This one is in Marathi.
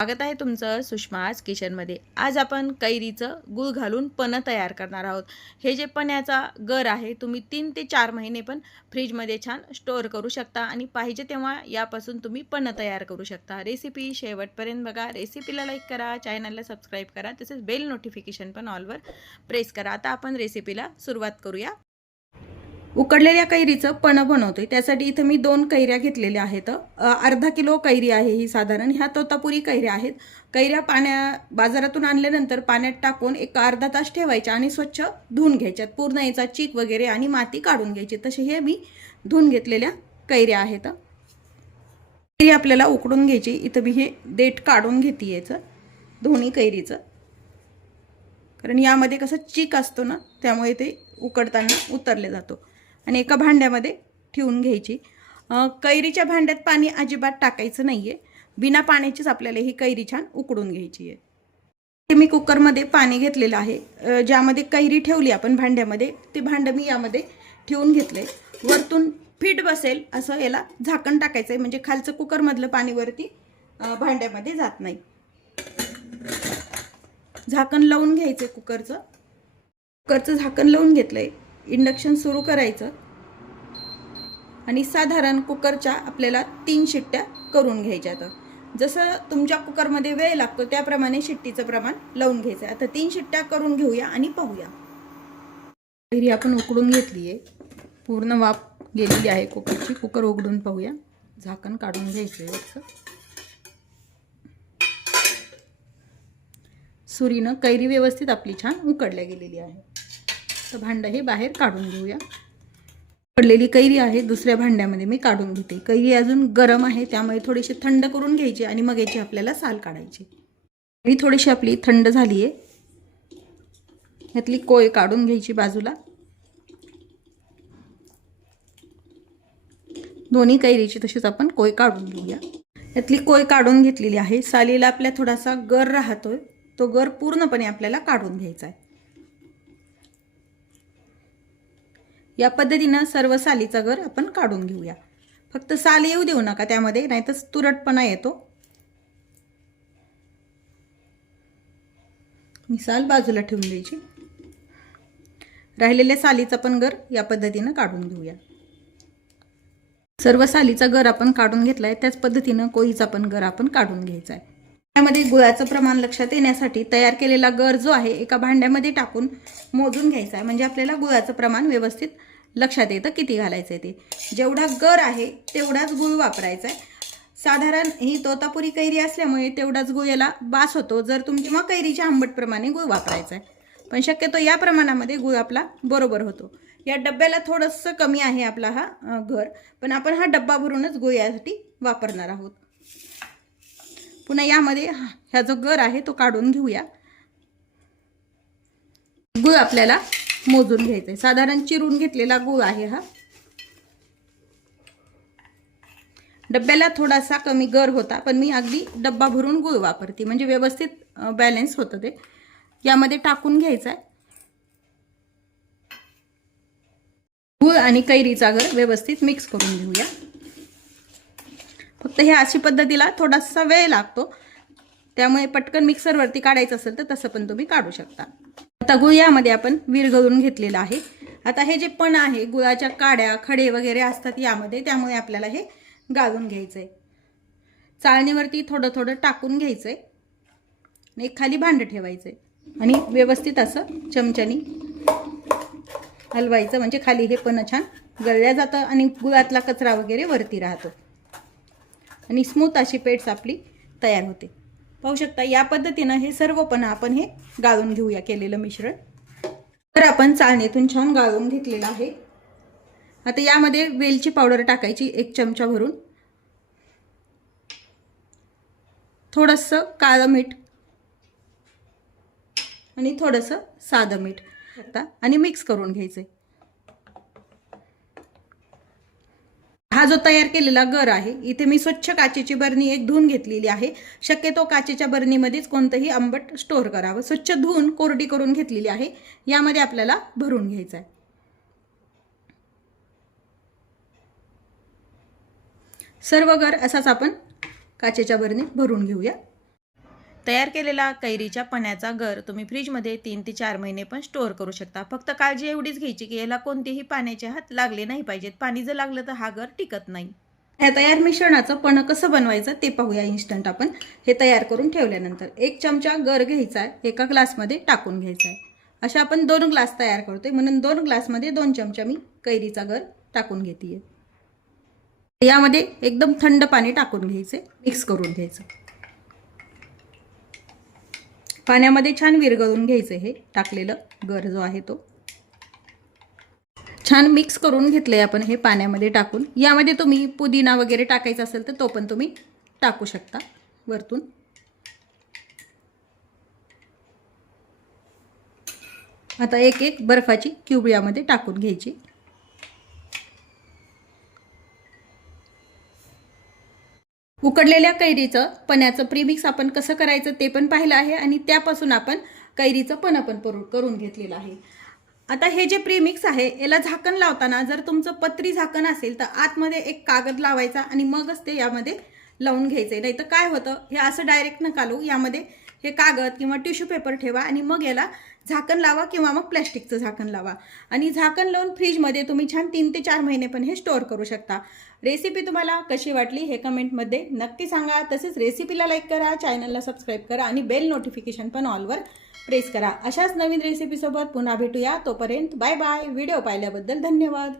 स्वागत आहे तुमचं सुषमाज किचनमध्ये। आज आपण कैरीचं गूळ घालून पन्ह तयार करणार आहोत। हे जे पन्ह्याचा गर आहे तुम्ही 3 ते 4 महिने पण फ्रीजमध्ये छान स्टोअर करू शकता आणि पाहिजे तेव्हा यापासून तुम्ही पन्ह तयार करू शकता। रेसिपी शेवटपर्यंत बघा। रेसिपीला लाईक करा, चॅनलला सबस्क्राईब करा, तसेच बेल नोटिफिकेशन पण ऑलवर प्रेस करा। आता आपण रेसिपीला सुरुवात करूया। उकडलेल्या कैरीचं पन्ह बनवतोय त्यासाठी इथे मी 2 कैऱ्या घेतलेल्या आहेत। अर्धा किलो कैरी आहे ही साधारण। ह्या तोतापुरी कैऱ्या आहेत। कैऱ्या बाजारातून आणल्यानंतर पाण्यात टाकून एक अर्धा तास ठेवायच्या आणि स्वच्छ धुवून घ्यायच्यात। पूर्ण याचा चीक वगैरे आणि माती काढून घ्यायची। तसे हे मी धुवून घेतलेल्या कैऱ्या आहेत। कैरी आपल्याला उकडून घ्यायची। इथे मी हे देठ काढून घेते याचं दोन्ही कैरीचं, कारण यामध्ये कसं चीक असतो ना, त्यामुळे ते उकडताना उतरले जातो। आणि एका भांड्यामध्ये ठेवून घ्यायची। कैरीच्या भांड्यात पाणी अजिबात टाकायचं नाहीये, बिना पाण्याचीच आपल्याला ही कैरी छान उकडून घ्यायची आहे। मी कुकरमध्ये पाणी घेतलेलं आहे। ज्यामध्ये कैरी ठेवली आपण भांड्यामध्ये, ते भांडं मी यामध्ये ठेवून घेतले। वरतून फिट बसेल असं याला झाकण टाकायचं आहे, म्हणजे खालचं कुकरमधलं पाणी वरती भांड्यामध्ये जात नाही। झाकण लावून घ्यायचं कुकरचं झाकण लावून घेतलंय। इंडक्शन सुरू करायचं आणि साधारण कुकरच्या आपल्याला 3 शिट्ट्या करून घ्यायच्या। जसं तुमच्या कुकरमध्ये वेळ लागतो त्याप्रमाणे शिट्टीचं प्रमाण लावून घ्यायचं। आता 3 शिट्ट्या करून घेऊया आणि पाहूया। कैरी आपण उकडून घेतली आहे, पूर्ण वाफ गेलेली आहे कुकरची। कुकर उघडून पाहूया। झाकण काढून घ्यायचं आहे। सुरीनं कैरी व्यवस्थित आपली छान उकडल्या गेलेली आहे। तर भांडं हे बाहेर काढून घेऊया। उकडलेली कैरी आहे दुसऱ्या भांड्यामध्ये मी काढून घेते। कैरी अजून गरम आहे त्यामुळे थोडीशी थंड करून घ्यायची आणि मग याची आपल्याला साल काढायची। कैरी थोडीशी आपली थंड झाली आहे, यातली कोय काढून घ्यायची बाजूला। दोन्ही कैरीची तशीच आपण कोय काढून घेऊया। यातली कोय काढून घेतलेली आहे। सालीला आपल्या थोडासा गर राहतोय, तो गर पूर्णपणे आपल्याला काढून घ्यायचा आहे। या पद्धतीने सर्व सालीचा गर आपण काढून घेऊया। फक्त साल येऊ देऊ नका त्यामध्ये, नाहीतर तुरटपणा येतो। मी साल बाजूला ठेवून द्यायची। राहिलेल्या सालीचा पण गर या पद्धतीने काढून घेऊया। सर्व सालीचा गर आपण काढून घेतलाय, त्याच पद्धतीने कोईचा पण गर आपण काढून घ्यायचा आहे। त्यामध्ये गुळाचं प्रमाण लक्षात येण्यासाठी तयार केलेला गर जो आहे एका भांड्यामध्ये टाकून मोजून घ्यायचा आहे, म्हणजे आपल्याला गुळाचं प्रमाण व्यवस्थित लक्षात येतं किती घालायचं आहे ते। जेवढा गर आहे तेवढाच गुळ वापरायचा आहे। साधारण ही तोतापुरी कैरी असल्यामुळे तेवढाच गुळ याला बास होतो। जर तुमच्या कैरीच्या आंबटप्रमाणे गुळ वापरायचा आहे, पण शक्यतो या प्रमाणामध्ये गुळ आपला बरोबर होतो। या डब्याला थोडंसं कमी आहे आपला हा गर, पण आपण हा डब्बा भरूनच गुळ यासाठी वापरणार आहोत। पुन्हा यामध्ये हा जो गर आहे तो काढून घेऊया। गुळ आपल्याला मोजून घ्यायचा आहे। साधारण चिरून घेतलेला गुळ आहे हा। डब्याला थोडासा कमी गर होता, पण मी अगदी डब्बा भरून गुळ वापरते, म्हणजे व्यवस्थित बॅलन्स होतं ते। यामध्ये टाकून घ्यायचा आहे। गुळ आणि कैरीचा गर व्यवस्थित मिक्स करून घेऊया। फक्त हे अशी पद्धतीला थोडासा वेळ लागतो, त्यामुळे पटकन मिक्सरवरती काढायचं असेल तर तसं पण तुम्ही काढू शकता। आता गुळ यामध्ये आपण विरघळून घेतलेला आहे। आता हे जे पण आहे गुळाच्या काड्या खडे वगैरे असतात यामध्ये, त्यामुळे आपल्याला हे गाळून घ्यायचंय। चाळणीवरती थोडं थोडं टाकून घ्यायचंय आणि खाली भांड ठेवायचंय आणि व्यवस्थित असं चमच्यानी हलवायचं, म्हणजे खाली हे पण छान गळल्या जातं आणि गुळातला कचरा वगैरे वरती राहतो आणि स्मूथ अशी पेस्ट आपली तयार होते। पाहू शकता या पद्धतीने हे सर्व पण आपण हे गाळून घेऊया केलेलं मिश्रण। तर आपण चाळणीतून छान गाळून घेतलेलं आहे। आता यामध्ये वेलची पावडर टाकायची 1 चमचा भरून, थोडंसं काळं मीठ आणि थोडंसं साधं मीठ आणि मिक्स करून घ्यायचे। हा जो तयार केलेला गर आहे, इथे मी स्वच्छ काचेची बरणी एक धुवून घेतलेली आहे। शक्यतो काचेच्या बरणीमध्येच कोणतंही आंबट स्टोअर करावं। स्वच्छ धुवून कोरडी करून घेतलेली आहे। यामध्ये आपल्याला भरून घ्यायचं आहे। सर्व गर असाच आपण काचेच्या बरणीत भरून घेऊया। तयार केलेला कैरीच्या पन्याचा गर तुम्ही फ्रीजमध्ये 3 ते 4 महिने पण स्टोअर करू शकता. फक्त काळजी एवढीच घ्यायची की याला कोणतेही पाण्याचे हात लागले नाही पाहिजेत. पाणी जर लागलं तर हा गर टिकत नाही. ह्या तयार मिश्रणाचं पन्ह कसं बनवायचं ते पाहूया इन्स्टंट. आपण हे तयार करून ठेवल्यानंतर 1 चमचा गर घ्यायचा आहे, एका ग्लासमध्ये टाकून घ्यायचा आहे. अशा आपण 2 ग्लास तयार करतोय म्हणून 2 ग्लासमध्ये 2 चमचा मी कैरीचा गर टाकून घेतेय. यामध्ये एकदम थंड पाणी टाकून घ्यायचे, मिक्स करून घ्यायचं. पाण्यामध्ये छान विरघळून घ्यायचं. हे टाकलेलं गर जो आहे तो छान मिक्स करून घेतलंय आपण हे पाण्यामध्ये टाकून. यामध्ये तुम्ही पुदिना वगैरे टाकायचा असेल तर तो पण तुम्ही टाकू शकता वरतून. आता एक एक बर्फाची क्यूब यामध्ये टाकून घ्यायची. उकडलेल्या कैरीचं पन्याचं प्रीमिक्स आपण कसं करायचं ते पण पाहिलं आहे आणि त्यापासून आपण कैरीचं पन्ह पण करून घेतलेलं आहे. आता हे जे प्रीमिक्स आहे याला झाकण लावताना जर तुमचं पत्री झाकण असेल तर आतमध्ये एक कागद लावायचा आणि मगच ते यामध्ये लावून घ्यायचं. नाही तर काय होतं, हे असं डायरेक्ट नका लावू. यामध्ये हे कागद किंवा टिश्यू पेपर ठेवा आणि मग याला झाकण लावा किंवा मग प्लॅस्टिकचं झाकण लावा आणि झाकण लावून फ्रीजमध्ये तुम्ही छान 3 ते 4 महिने पण हे स्टोअर करू शकता. रेसिपी तुम्हाला कशी वाटली हे कमेंटमध्ये नक्की सांगा. तसेच रेसिपीला लाईक करा, चॅनलला सबस्क्राईब करा आणि बेल नोटिफिकेशन पण ऑलवर प्रेस करा. अशाच नवीन रेसिपीसोबत पुन्हा भेटूया. तोपर्यंत बाय बाय. व्हिडिओ पाहिल्याबद्दल धन्यवाद.